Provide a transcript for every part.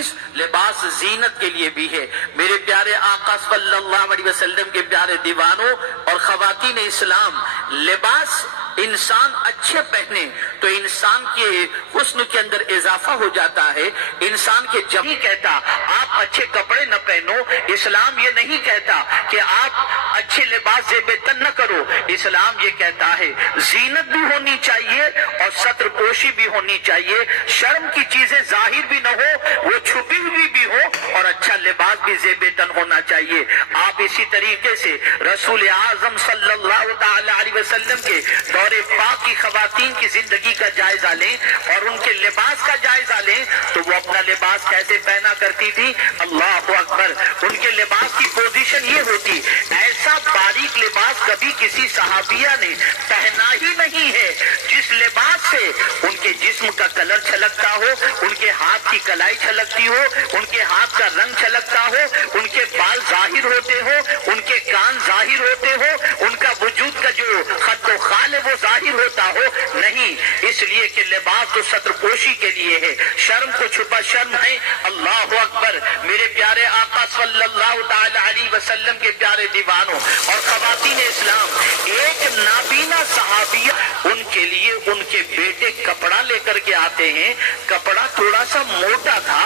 حدیث لباس زینت کے لیے بھی ہے۔ میرے پیارے آقا صلی اللہ علیہ وسلم کے پیارے دیوانوں اور خواتین اسلام، لباس انسان اچھے پہنے تو انسان کے حسن کے اندر اضافہ ہو جاتا ہے۔ انسان کے جب نہیں کہتا آپ اچھے کپڑے نہ پہنو، اسلام یہ نہیں کہتا کہ آپ اچھے لباس زیب تن نہ کرو، اسلام یہ کہتا ہے زینت بھی ہونی چاہیے اور ستر پوشی بھی ہونی چاہیے، شرم کی چیزیں ظاہر بھی نہ ہو، وہ چھپی ہوئی بھی ہو، اور اچھا لباس بھی زیب تن ہونا چاہیے۔ آپ اسی طریقے سے رسول اعظم صلی اللہ تعالی علیہ وسلم کے دور پاک کی خواتین کی زندگی کا جائزہ لیں اور ان کے لباس کا جائزہ لیں تو وہ اپنا لباس کیسے پہنا کرتی تھی۔ اللہ اکبر، ان کے لباس کی پوزیشن یہ ہوتی، ایسا باریک لباس کبھی کسی صحابیہ نے پہنا ہی نہیں ہے جس لباس سے ان کے جسم کا کلر چھلکتا ہو، ان کے ہاتھ کی کلائی چھلکتی ہو، ان کے ہاتھ کا رنگ چھلکتا ہو، ان کے بال ظاہر ہوتے ہو، ان کے کان ظاہر ہوتے ہو، ان کا وجود کا جو خط و خال ہے وہ ظاہر ہوتا ہو، نہیں، اس لیے کہ لباس تو ستر پوشی کے لیے ہے، شرم کو چھپا شرم ہے۔ اللہ اکبر، میرے پیارے آقا صلی اللہ تعالی علیہ وسلم کے پیارے دیوانوں اور خواتین اسلام، ایک نابینا صحابیہ، ان کے لیے ان کے بیٹے کپڑا لے کر کے آتے ہیں، کپڑا تھوڑا سا موٹا تھا،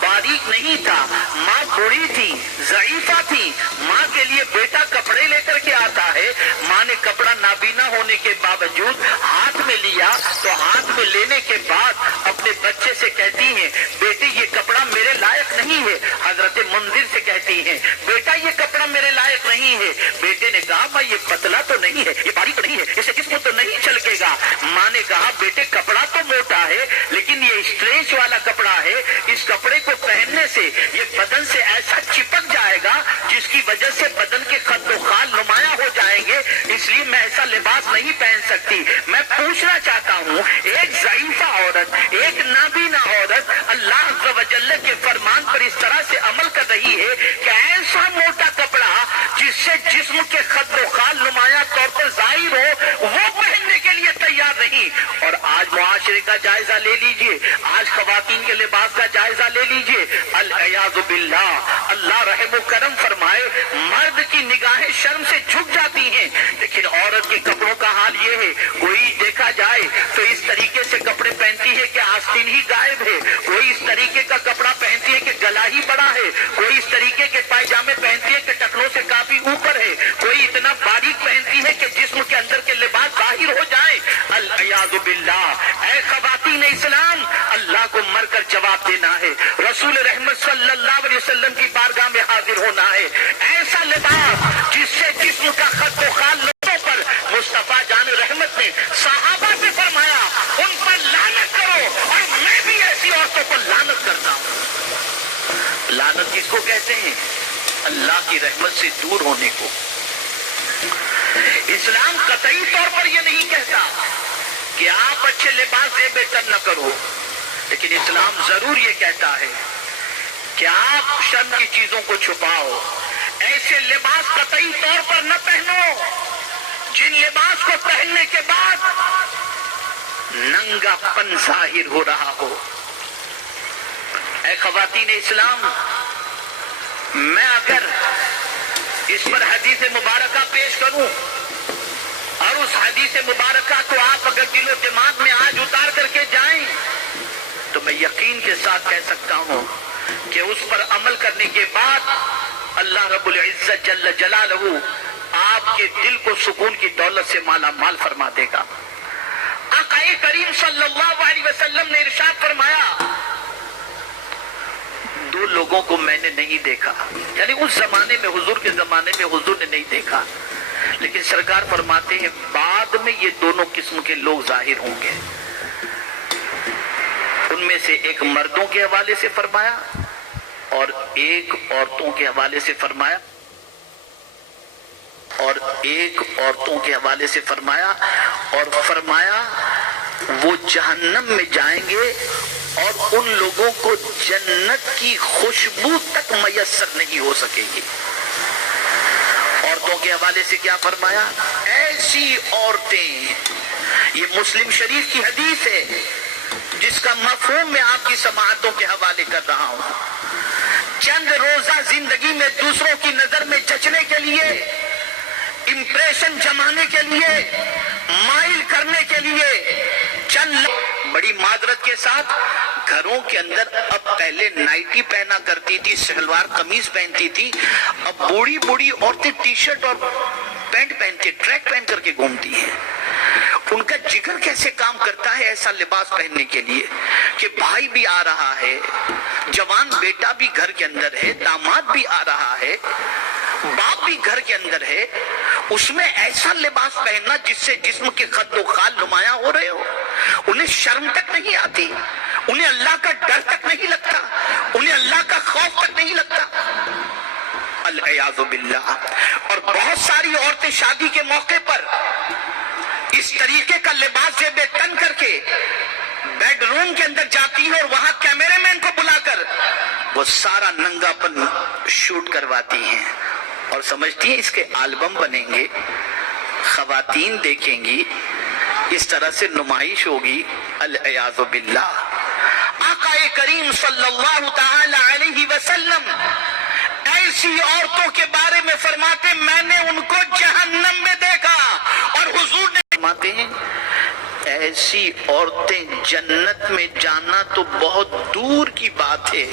باریک نہیں تھا، ماں بوڑھی تھی، ضعیفہ تھی، ماں کے لیے بیٹا کپڑے لے کر کے آتا ہے، ماں نے کپڑا نابینا ہونے کے باوجود ہاتھ میں لیا تو ہاتھ میں لینے کے بعد اپنے بچے سے کہتی ہیں بیٹے یہ کپڑا میرے لائق نہیں ہے، حضرت منذر سے کہتی ہیں بیٹا یہ کپڑا میرے لائق نہیں ہے، بیٹے نے کہا ماں یہ پتلا تو نہیں ہے، یہ باریک نہیں ہے، اسے جسم تو نہیں چھلکے گا، ماں نے کہا بیٹے کپڑا تو موٹا ہے لیکن یہ اسٹریچ والا کپڑا ہے، اس کپڑے کو پہننے سے یہ بدن سے ایسا چپک جائے گا جس کی وجہ سے بدن کے خط و خال نمایاں ہو جائیں گے، اس لیے میں ایسا لباس نہیں پہن سکتی۔ میں پوچھنا چاہتا ہوں ایک ضعیفہ عورت، ایک نابینا عورت اللہ عز و جل کے فرمان پر اس طرح سے عمل کر رہی ہے کہ ایسا موٹا کپڑا جس سے جسم کے خط و خال نمایاں طور پر ظاہر ہو وہ پہننے کے لیے تیار نہیں۔ اور آج معاشرے کا جائزہ لے لیجئے، آج خواتین کے لباس کا جائزہ لے لیجئے، العیاذ باللہ، اللہ رحم و کرم فرمائے، مرد کی نگاہیں شرم سے جھک جاتی ہیں لیکن عورت کے کپڑوں کا حال یہ ہے، کوئی دیکھا جائے تو اس طریقے سے کپڑے پہنتی ہے کہ آستین ہی غائب ہے، کوئی اس طریقے کا کپڑا پہنتی ہے کہ گلا ہی بڑا ہے، کوئی اس طریقے کے پائجامے پہنتی ہے کہ ٹکنوں سے کافی اوپر ہے، کوئی اتنا باریک پہنتی ہے کہ جسم کے اندر کے لباس ظاہر ہو جائے۔ العیاذ باللہ، اے خواتین اسلام، اللہ کو مر کر جواب دینا ہے، رسول رحمت صلی اللہ علیہ وسلم کی بارگاہ میں حاضر ہونا ہے، ایسا لباس جس سے جسم کا خط و خال پر مصطفیٰ جان رحمت نے صحابہ سے فرمایا ان پر لعنت کرو، اور میں بھی ایسی عورتوں پر لعنت کرتا ہوں۔ لعنت کس کو کہتے ہیں؟ اللہ کی رحمت سے دور ہونے کو۔ اسلام قطعی طور پر یہ نہیں کہتا کہ آپ اچھے لباس زیب تن نہ کرو، لیکن اسلام ضرور یہ کہتا ہے کہ آپ شرم کی چیزوں کو چھپاؤ، ایسے لباس قطعی طور پر نہ پہنو جن لباس کو پہننے کے بعد ننگا پن ظاہر ہو رہا ہو۔ اے خواتین اسلام، میں اگر اس پر حدیث مبارکہ پیش کروں اور اس حدیث مبارکہ کو آپ اگر دل و دماغ میں آج اتار کر کے جائیں تو میں یقین کے ساتھ کہہ سکتا ہوں کہ اس پر عمل کرنے کے بعد اللہ رب العزت جل جلالہ آپ کے دل کو سکون کی دولت سے مالا مال فرما دے گا۔ آقا کریم صلی اللہ علیہ وسلم نے ارشاد فرمایا دو لوگوں کو میں نے نہیں دیکھا، یعنی اس زمانے میں، حضور کے زمانے میں حضور نے نہیں دیکھا، لیکن سرکار فرماتے ہیں بعد میں یہ دونوں قسم کے لوگ ظاہر ہوں گے۔ ان میں سے ایک مردوں کے حوالے سے فرمایا اور ایک عورتوں کے حوالے سے فرمایا، اور ایک عورتوں کے حوالے سے فرمایا، اور فرمایا وہ جہنم میں جائیں گے اور ان لوگوں کو جنت کی خوشبو تک میسر نہیں ہو سکے گی۔ عورتوں کے حوالے سے کیا فرمایا؟ ایسی عورتیں، یہ مسلم شریف کی حدیث ہے، جس کا مفہوم میں آپ کی سماعتوں کے حوالے کر رہا ہوں. چند روزہ زندگی میں دوسروں کی نظر میں جچنے کے لیے، امپریشن جمانے کے لیے، مائل کرنے کے لیے چند بڑی معذرت کے ساتھ گھروں کے اندر اب پہلے نائٹی پہنا کرتی تھی، شلوار قمیض پہنتی تھی، اب بوڑھی بوڑھی عورتیں ٹی شرٹ اور پینٹ پہنتے، ٹریک پہن کر کے گھومتی ہیں. ان کا جگر کیسے کام کرتا ہے ایسا لباس پہننے کے لیے کہ بھائی بھی آ رہا ہے، جوان بیٹا بھی گھر کے اندر ہے، داماد بھی آ رہا ہے، باپ بھی گھر کے اندر ہے، اس میں ایسا لباس پہننا جس سے جسم کے خد و خال نمایاں ہو رہے ہو. انہیں شرم تک نہیں آتی، انہیں اللہ کا ڈر تک نہیں لگتا، انہیں اللہ کا خوف تک نہیں لگتا. العیاذ باللہ. اور بہت ساری عورتیں شادی کے موقع پر اس طریقے کا لباس جیب تن کر کے بیڈ روم کے اندر جاتی ہیں اور وہاں کیمرے مین کو بلا کر وہ سارا ننگا پن شوٹ کرواتی ہیں اور سمجھتی ہیں اس کے البم بنیں گے، خواتین دیکھیں گی، اس طرح سے نمائش ہوگی. العیاذ باللہ. آقا کریم صلی اللہ تعالی علیہ وسلم ایسی عورتوں کے بارے میں فرماتے میں نے ان کو جہنم میں دیکھا، اور حضور نے فرماتے ہیں ایسی عورتیں جنت میں جانا تو بہت دور کی بات ہے،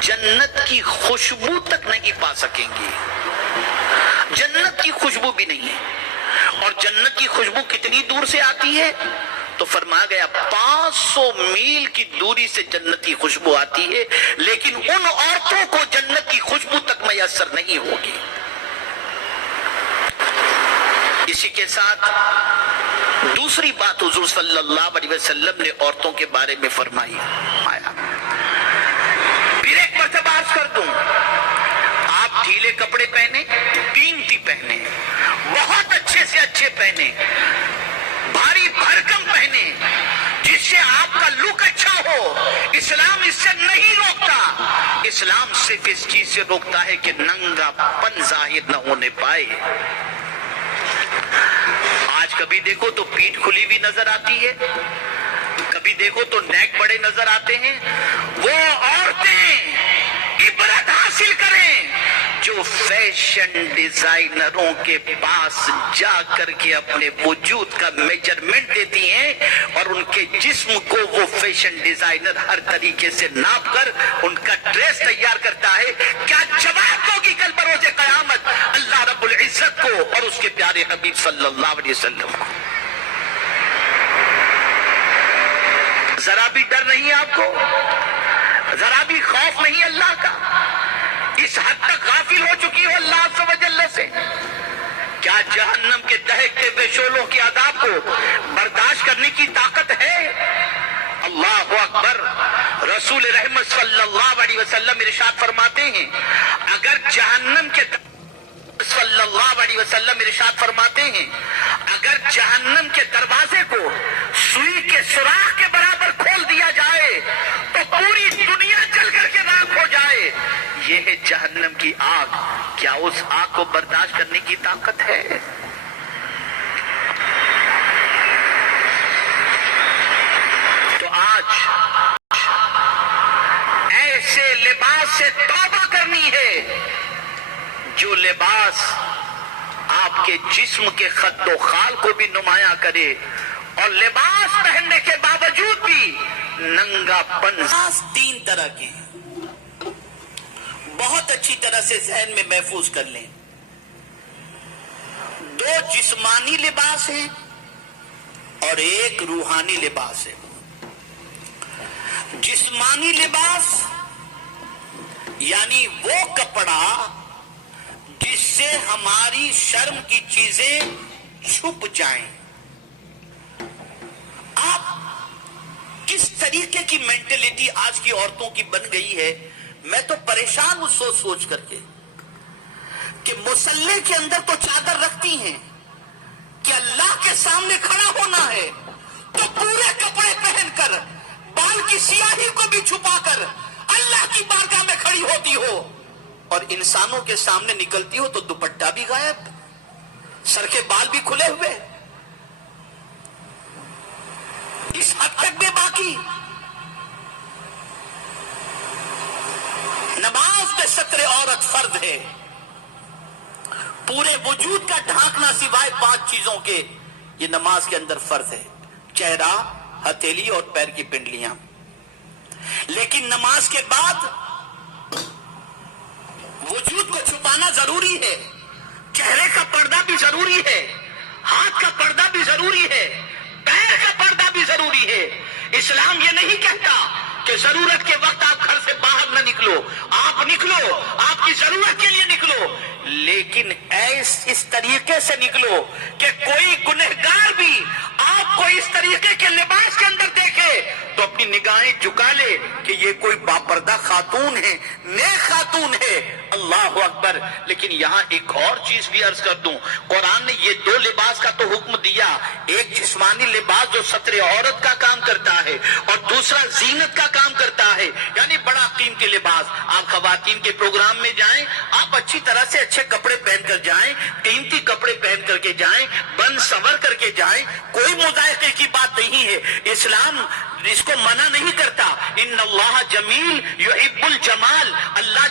جنت کی خوشبو تک نہیں پا سکیں گی. جنت کی خوشبو بھی نہیں ہے. اور جنت کی خوشبو کتنی دور سے آتی ہے تو فرمایا گیا 500 میل کی دوری سے جنت کی خوشبو آتی ہے، لیکن ان عورتوں کو جنت کی خوشبو تک میسر نہیں ہوگی. اسی کے ساتھ دوسری بات حضور صلی اللہ علیہ وسلم نے عورتوں کے بارے میں فرمائی. پھر ایک مرتبہ عرض کر دوں، آپ ڈھیلے کپڑے پہنے، قیمتی پہنے، بہت اچھے سے اچھے پہنے، بھاری بھرکم پہنے، جس سے آپ کا لک اچھا ہو. اسلام اس سے نہیں روکتا. اسلام صرف اس چیز سے روکتا ہے کہ ننگا پن ظاہر نہ ہونے پائے. آج کبھی دیکھو تو پیٹھ کھلی بھی نظر آتی ہے، کبھی دیکھو تو نیک بڑے نظر آتے ہیں. وہ عورتیں عبرت حاصل کریں جو فیشن ڈیزائنروں کے پاس جا کر کے اپنے وجود کا میجرمنٹ دیتی ہیں، اور ان کے جسم کو وہ فیشن ڈیزائنر ہر طریقے سے ناپ کر ان کا ڈریس تیار کرتا ہے. کیا جواب ہوگی کل بروز قیامت اللہ رب العزت کو اور اس کے پیارے حبیب صلی اللہ علیہ وسلم کو؟ ذرا بھی ڈر نہیں آپ کو؟ ذرا بھی خوف نہیں اللہ کا؟ اس حد تک غافل ہو چکی ہو اللہ عز و جل سے؟ کیا جہنم کے دہکتے ہوئے شعلوں کے عذاب کو برداشت کرنے کی طاقت ہے؟ اللہ اکبر. رسول رحمت صلی اللہ علیہ وسلم ارشاد فرماتے ہیں اگر جہنم کے صلی اللہ علیہ وسلم ارشاد فرماتے ہیں اگر جہنم کے دروازے کو سوئی کے سوراخ کے برابر کھول دیا جائے تو پوری دنیا جل کر کے راکھ ہو جائے. یہ ہے جہنم کی آگ. کیا اس آگ کو برداشت کرنے کی طاقت ہے؟ تو آج ایسے لباس سے توبہ کرنی ہے جو لباس آپ کے جسم کے خد و خال کو بھی نمایاں کرے، اور لباس پہننے کے باوجود بھی ننگا پن. تین طرح کے ہیں، بہت اچھی طرح سے ذہن میں محفوظ کر لیں. دو جسمانی لباس ہیں اور ایک روحانی لباس ہے. جسمانی لباس یعنی وہ کپڑا جس سے ہماری شرم کی چیزیں چھپ جائیں. آپ کس طریقے کی مینٹلٹی آج کی عورتوں کی بن گئی ہے، میں تو پریشان ہوں سوچ سوچ کر کے کہ مصلے کے اندر تو چادر رکھتی ہیں کہ اللہ کے سامنے کھڑا ہونا ہے تو پورے کپڑے پہن کر بال کی سیاہی کو بھی چھپا کر اللہ کی بارگاہ میں کھڑی ہوتی ہو، اور انسانوں کے سامنے نکلتی ہو تو دوپٹہ بھی غائب، سر کے بال بھی کھلے ہوئے. اس حد تک بے باکی نماز پہ ستر عورت فرض ہے، پورے وجود کا ڈھانکنا سوائے 5 چیزوں کے یہ نماز کے اندر فرض ہے، چہرہ، ہتھیلی اور پیر کی پنڈلیاں۔ لیکن نماز کے بعد وجود کو چھپانا ضروری ہے، چہرے کا پردہ بھی ضروری ہے، ہاتھ کا پردہ بھی ضروری ہے، پیر کا پردہ بھی ضروری ہے۔ اسلام یہ نہیں کہتا کہ ضرورت کے وقت آپ گھر سے باہر نہ نکلو، آپ نکلو، آپ کی ضرورت کے لیے نکلو، لیکن اس طریقے سے نکلو کہ کوئی گنہگار بھی آپ کو اس طریقے کے لباس کے اندر دیکھے تو اپنی نگاہیں جھکا لے کہ یہ کوئی باپردہ خاتون ہے، نیک خاتون ہے۔ اللہ اکبر۔ لیکن یہاں ایک اور چیز بھی عرض کر دوں، قرآن نے یہ 2 لباس کا تو حکم دیا، ایک جسمانی لباس جو ستر عورت کا کام کرتا ہے اور دوسرا زینت کا کام کرتا ہے، یعنی بڑا قیمتی لباس۔ آپ خواتین کے پروگرام میں جائیں، آپ اچھی طرح سے اچھے کپڑے پہن کر جائیں، قیمتی کپڑے پہن کر کے جائیں، بن سنور کر کے جائیں، کوئی مذائقے کی بات نہیں ہے، اسلام اس کو منع نہیں کرتا۔ ان اللہ جمیل یحب الجمال، اللہ